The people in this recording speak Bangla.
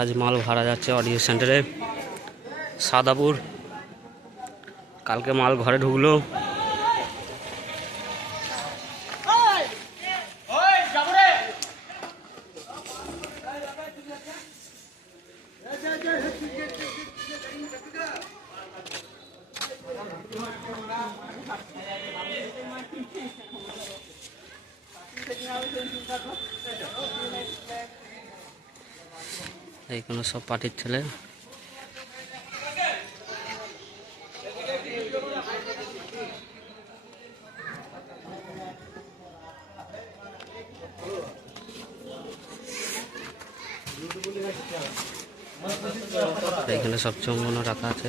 আজ মাল ভাড়া যাচ্ছে অডিও সেন্টারে সাদাপুর। কালকে মাল ঘরে ঢুকলো। এইখানে সব পার্টির ছেলে। এখানে সব চঙ্গনও রাখা আছে।